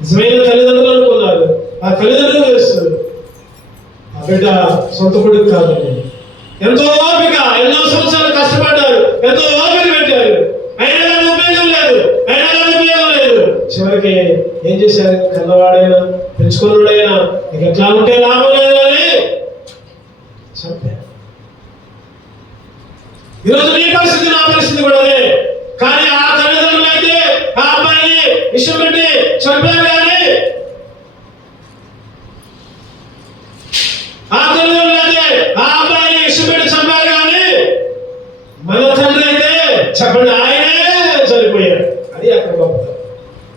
నిజమైన తల్లిదండ్రులు అనుకున్నారు, ఆ తల్లిదండ్రులు తెలుస్తుంది ఆ బిడ్డ సొంత కొడుకు కాదని. ఎంతో ఓపిక, ఎన్నో సంవత్సరాలు కష్టపడ్డారు, ఎంతో ఓపిక పెట్టారు, అయినా కానీ ఉపయోగం లేదు. చివరికి ఏం చేశారు? కన్నవాడైనా పెంచుకున్నాడైనా ఇక ఎట్లా ఉంటే లాభం లేదు అని చంపారు. ఈరోజు నీ పరిస్థితి, నా పరిస్థితి కూడా అదే. కానీ ఆ తల్లిదండ్రులు అయితే ఆ అబ్బాయిని విషయం పెట్టి చంపారు. కానీ ఆ తల్లిదండ్రులు అయితే ఆ అబ్బాయిని విషయం పెట్టి చంపారు. కానీ మన తండ్రి అయితే చెప్పండి, ఆయనే చనిపోయాడు. అది అక్కడ గొప్ప.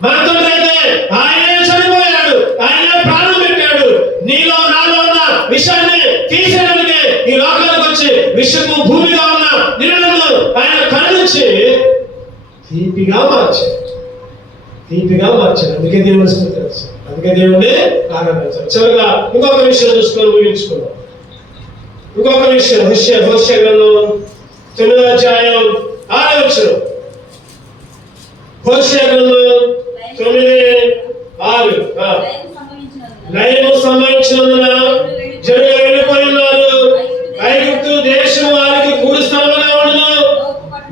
మన తండ్రి అయితే ఆయనే చనిపోయాడు, ఆయనే ప్రాణం పెట్టాడు. నీలో నాలో ఉన్న విషయాన్ని తీసేయడానికి ఈ లోకానికి వచ్చి విషము భూమిగా ఉన్న నీళ్లను ఆయన కరుణించి తీపిగా మార్చాడు. అందుకే దేవుని స్తుతించాలి, అందుకే దేవుని ఆరాధించాలి. చివరిగా ఇంకొక విషయం చూసుకొని ముగించుకున్నాం. ఇంకొక విషయం హోషేయ గ్రంథం 9వ అధ్యాయం 6వ వచనం. హోషేయ గ్రంథం 9:6. లయము సంభవించినందున జనులు వెళ్ళిపోయి ఉన్నారు. ఐగుప్తు దేశం వారికి కూడి స్థలముగా ఉండును,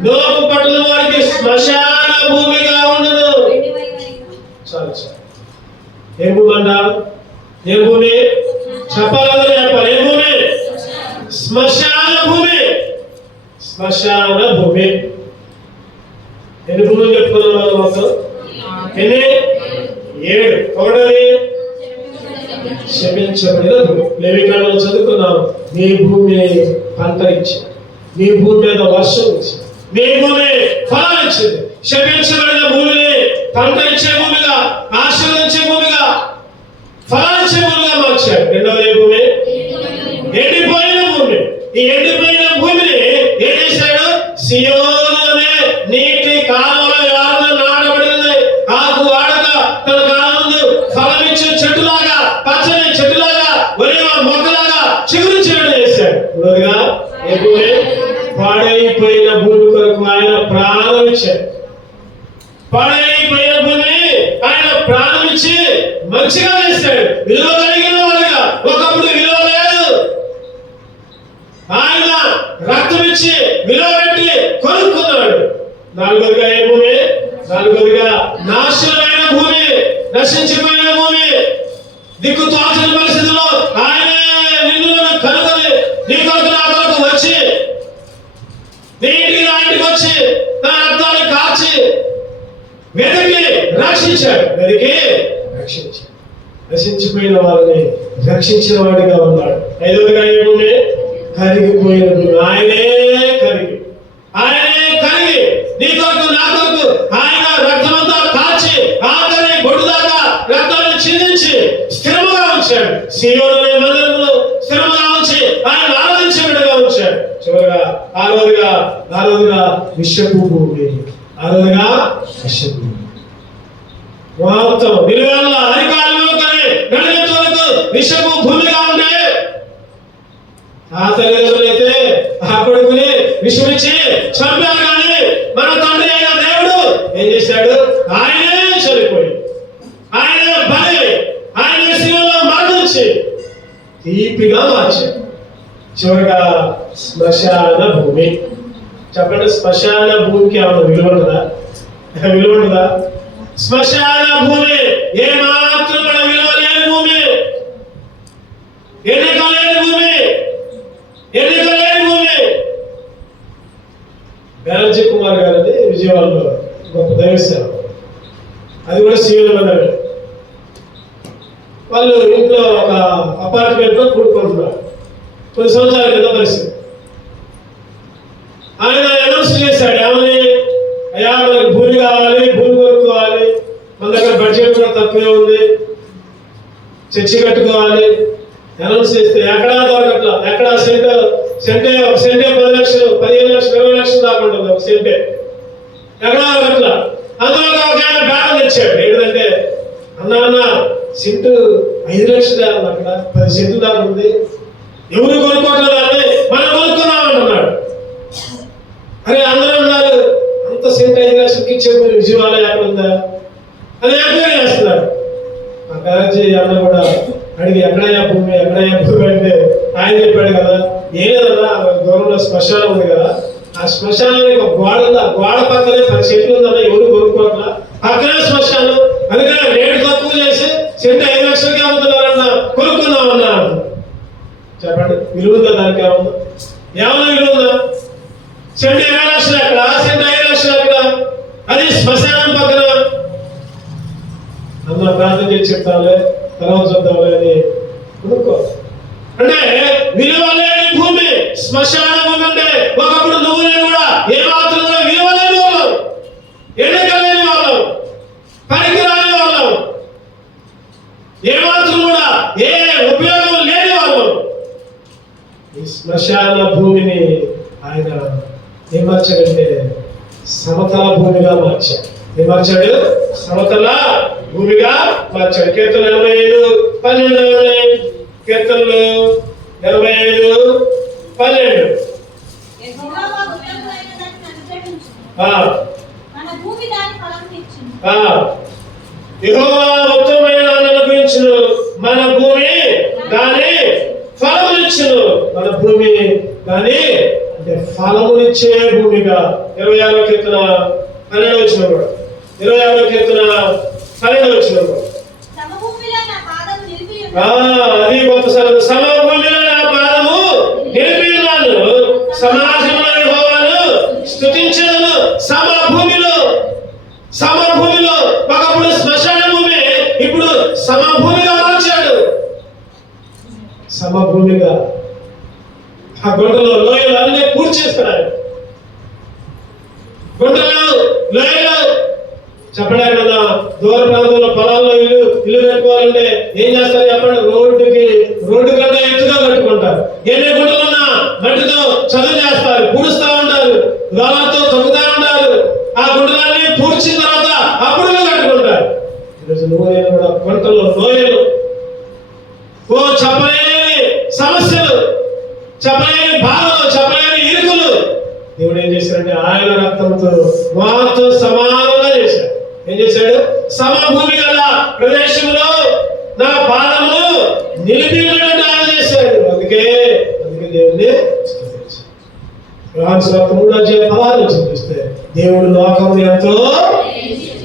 లోపు పట్టణం వారికి శ్మశాన భూమిగా ఉండును. చాలు. ఏం భూమి అంట? ఏం భూమి? చెప్పాలి. ఏం భూమి? శ్మశాన భూమి. ఎన్ని భూములు చెప్పుకున్నాం మొత్తం? ఎన్ని? 7. ఒకటది శపించబడిన భూమి. లేవికాండంలో చదువుకున్నాం. నీ భూమి పంట ఇచ్చింది, నీ భూమి మీద వర్షం ఇచ్చింది, నీ భూమి ఫలం ఇచ్చింది. శపించబడిన భూమిని పంట ఇచ్చే భూమిగా, ఆశీర్వదించే భూమిగా, ఫలాన్నిచ్చే భూమిగా మార్చాడు. రెండవది భూమి ఎండిపోయిన భూమి. ఈ ఎండిపోయిన భూమిని ఏం చేశాడు? సియోను అనే నీటి కాలంలో ఎవరిన నాటబడినది, ఆకు వాడక తన కాలముందు ఫలమిచ్చే చెట్టులాగా, పచ్చని చెట్టులాగా, ఒలివ మొక్కలాగా చిగురించేట్టు చేశాడు. ఏ భూమి? పాడైపోయిన భూమి కొరకు ఆయన ప్రాణం ఇచ్చాడు. పాడైపోయిన భూమిని ఆయన ప్రాణం ఇచ్చి మంచిగా చేశాడు, విలువ కలిగిన వాడుగా. ఒకప్పుడు విలువ లేదు, ఆయన రక్తం ఇచ్చి విలువ పెట్టి కొనుక్కున్నాడు. నాలుగోదిగా ఏ భూమి? నాశనమైన భూమి, నశించిపోయిన భూమి, దిక్కు తోచని పరిస్థితుల్లో ఆయన నిన్ను కనుగొని నీ కొరకు నా కొరకు వచ్చి, నీ ఇంటికి నా ఇంటికి వచ్చి నా రక్తాన్ని కాచి వెతికి రక్షించాడు. నశించిపోయిన వాళ్ళని రక్షించిన వాడిగా ఉన్నాడు. 5వదిగా ఏ భూమి? కరిగిపోయిన భూమి. ఆయనే కరిగి నీ కొరకు నా కొరకు ఆయన రక్తమంతా కాచి ఆఖరి బొడ్డు దాకా రక్తాన్ని చిందించి స్థిరముగా ఉంచాడు. సియోను అనే మందిరంలో స్థిరముగా ఉంచి ఆయన ఆరాధించే బిడ్డగా ఉంచాడు. చివరిగా ఆరవదిగా విషపు భూమి. మొత్తం నిలువెల్ల అధికారులు కానీ గణితులకు విషపు భూమిగా ఉంటే, ఆ తల్లిదండ్రులు అయితే ఆ కొడుకుని విషమిచ్చి చంపారు. కానీ మన తండ్రి అయిన దేవుడు ఏం చేశాడు? ఆయనే చనిపోయి, ఆయనే బలి, ఆయన శిలువలో మరణించి తీపిగా మార్చాడు. చివరిగా శ్మశాన భూమి. చెప్పండి, శ్మశాన భూమికి ఏమన్నా విలువ ఉంటుందా? శ్మశాన భూమి ఏమాత్రం మన విలువ లేని భూమి, ఎన్నిక లేని భూమి. బెనర్జీ కుమార్ గారిని విజయవాడలో గొప్ప దైవ సేవ. అది కూడా సీఎం అన్నాడు. వాళ్ళు ఇంట్లో ఒక అపార్ట్మెంట్లో కూడుకుంటున్నారు. కొన్ని సంవత్సరాల కింద పరిస్థితి. ఆయన అనౌన్స్ చేశాడు, ఏమని, అయ్యా మనకి భూమి కావాలి, భూమి కొనుక్కోవాలి, మన దగ్గర బడ్జెట్ కూడా తక్కువే ఉంది, చర్చి కట్టుకోవాలి అనౌన్స్ చేస్తే ఎక్కడా దొరకట్లా. ఎక్కడ సెంటే 10 లక్షలు, 15 లక్షలు, 20 లక్షలు దాకా ఉంటుంది ఒక సెంటే. ఎక్కడా దొరకట్లా. అందులో ఒక ఆయన బ్యాగ్ తెచ్చాడు. ఏంటంటే, అన్న సెంటు 5 లక్షలు అక్కడ 10 సెంట్లు దాకా ఉంది, ఎవరు కొనుక్కోవట్లేదు అని మనం కొనుక్కున్నామంటున్నాడు. అరే అందరూ ఉన్నారు, అంత సెంట్ 5 లక్షలకి ఇచ్చే విజయవాడ ఎక్కడ ఉందా అని ఎంక్వైరీ చేస్తున్నాడు. ఆ కాలేజీ అన్న కూడా అడిగి ఎక్కడయ్యా భూమి అంటే ఆయన చెప్పాడు కదా, ఏం లేదన్నా దూరంలో శ్మశానం ఉంది కదా, ఆ శ్మశానానికి ఒక గోడ ఉంది, ఆ గోడ పక్కనే 10 సెంట్లు ఉందన్న, ఎవరు కొనుక్కోవట్లా, పక్కనే శ్మశానం, అందుకని రేటు తక్కువ చేసి సెంట్ 5 లక్షలకి అమ్ముతున్నారన్న, కొనుక్కుందామన్నా. చెప్పండి, విలువ ఉందా దానికి? ఏమన్నా విలువ ఉందా? సెంట్ 20 లక్షలు ఎక్కడ, సెంట్ 5 లక్షలు ఎక్కడ, అది శ్మశానం పక్కన. అందులో ప్రార్థన చేసి చెప్తాంలే, తర్వాత చూద్దాంలే అని కొనుక్కో. అంటే విలువ లేని భూమి, శ్మశాన భూమి. అంటే ఒకప్పుడు నువ్వు నేను కూడా ఏమాత్రం కూడా విలువ లేని వాళ్ళం, ఎన్నిక లేని వాళ్ళం, పనికి రాని వాళ్ళం, ఏమాత్రం కూడా ఏ ఉపయోగం లేని వాళ్ళం. ఈ శ్మశాన భూమిని ఆయన ఏం మార్చాడంటే సమతల భూమిగా మార్చాడు. ఏం మార్చాడు? సమతల భూమిగా మార్చాడు. కీర్తన 85:12. కీర్తనలు 85:12. యెహోవా ఉత్తమమైన అనుగ్రహించును, మన భూమి దాని ఫలమునిచ్చును. మన భూమి దాని అంటే ఫలమునిచ్చే భూమిగా. 26వ కీర్తన 12వ వచనం కూడా. 26వ కీర్తన 12వ వచనం కూడా. అది గొప్ప సరళ. సమభూమిలో నా పాదము నిలిపి ఉన్నాను, సమాజంలో యెహోవాను స్తుతించదను. సమభూమిలో ఒకప్పుడు శ్మశాన భూమి, ఇప్పుడు సమభూమిగా మార్చాడు. సమభూమిగా ఆ గుంటలో లోయలు అన్నీ పూడ్చేస్తున్నాడు. గుంటలు లోయలు చెప్పడానికి కదా, దూర ప్రాంతంలో పొలాల్లో ఇల్లు కట్టుకోవాలంటే ఏం చేస్తారు చెప్పండి? రోడ్డు కంటే ఎత్తుగా కట్టుకుంటారు. ఎన్ని గుంటలున్నా మట్టితో చదువు చేస్తారు, పూడుస్తూ ఉంటారు, రాళ్ళతో తొక్కుతూ ఉంటారు. ఆ గుంటలన్నీ పూడ్చిన తర్వాత అప్పుడు కట్టుకుంటారు. ఈరోజు నువ్వు నేను కూడా గుంటలు లోయలు, చెప్పలేని సమస్యలు, చెప్పలేని బాధలు, చెప్పలేని ఇరుకులు. దేవుడు ఏం చేశాడంటే ఆయన రక్తంతో మాతో సమానంగా చేశాడు. ఏం చేశాడు? సమభూమి గల ప్రదేశంలో నా పాదమును నిలిపి ఉన్నట్టు ఆయన చేశాడు. అందుకే దేవుడిని యోహాను సువార్త 3:16 చూపిస్తే, దేవుడు లోకమును ఎంతో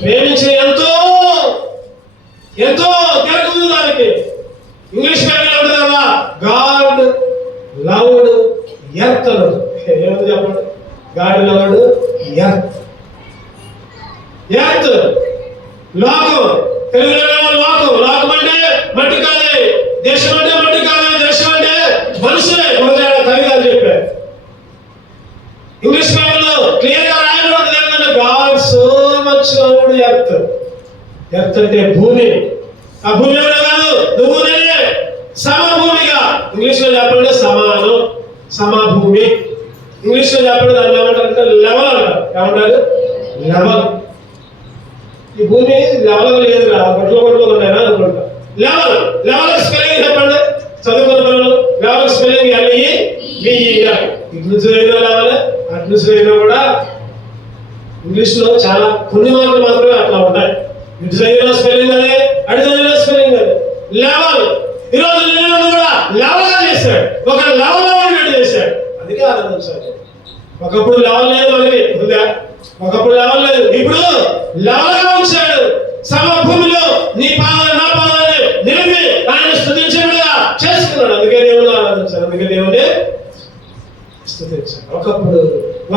ప్రేమించి ఎంతో తిరగదు. దానికి ఇంగ్లీష్ బైబిల్ ఉంటుంది కదా, గాడ్ లవ్డ్ ఎర్త్ అన్నాడు. ఏమని చెప్పండి? God loved earth. లోకం, తెలుగులో లోకం అంటే మట్టి కాదే, దేశం అంటే మట్టి కాదే, దేశం అంటే మనుషులే. కవి గారు చెప్పారు. ఇంగ్లీష్ బైబిల్లో క్లియర్ గా రాయబడి ఏంటంటే God so much loved earth. Earth అంటే భూమి. ఆ భూమి ఎవరో కాదు, నువ్వు నేనే. సమభూమిగా ఇంగ్లీష్ లో చెప్పండి సమానం, సమభూమి. ఇంగ్లీష్ లో చెప్పండి దాన్ని ఏమంటారంటే లెవెల్ అంటారు. ఏమంటారు? లెవెల్. ఈ భూమి లెవెల్ లేదురా, గొడ్లు ఉన్నాయా అనుకుంటా. లెవెల్ స్పెల్లింగ్ చెప్పండి, చదువుకున్న పిల్లలు. Level spelling LEVEL. ఇటు చదివిన లెవెల్, అటు చదివినా కూడా ఇంగ్లీష్ లో చాలా కొన్ని మార్కులు మాత్రమే అట్లా ఉంటాయి. ఇటు చదివిన స్పెల్లింగ్ అదే, అటు చదివిన స్పెల్లింగ్ అదే. లెవెల్. ఈరోజు నేను కూడా లెవెల్ గా చేశాడు, ఒక లెవెల్ చేశాడు. అందుకే ఆనందించాలి. ఒకప్పుడు లెవెల్ లేదు మనకి, ఉందా? ఒకప్పుడు లెవెల్ లేదు, ఇప్పుడు లెవెల్ గా ఉంచాడు. సమభూమిలో నీ పాదాలు నా పాదాన్ని నిలిపి ఆయన స్తుతించినట్టుగా చేసుకున్నాడు. అందుకే దేవుడు ఆనందించాడు, అందుకే దేవుడే స్తుతించాడు.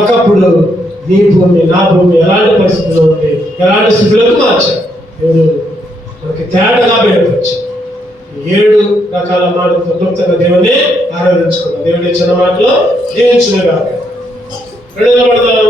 ఒకప్పుడు నీ భూమి నా భూమి ఎలాంటి పరిస్థితుల్లో ఉంది, ఎలాంటి స్థితిలోకి మార్చాడు. దేవుడు మనకి తేటగా బయటపరిచి 7 రకాల మాటలతో క్లుప్తంగా దేవుని ఆరాధించుకున్నాం. దేవుడి చిన్న మాటలో దీవించును గాక. 2వ పడదాం.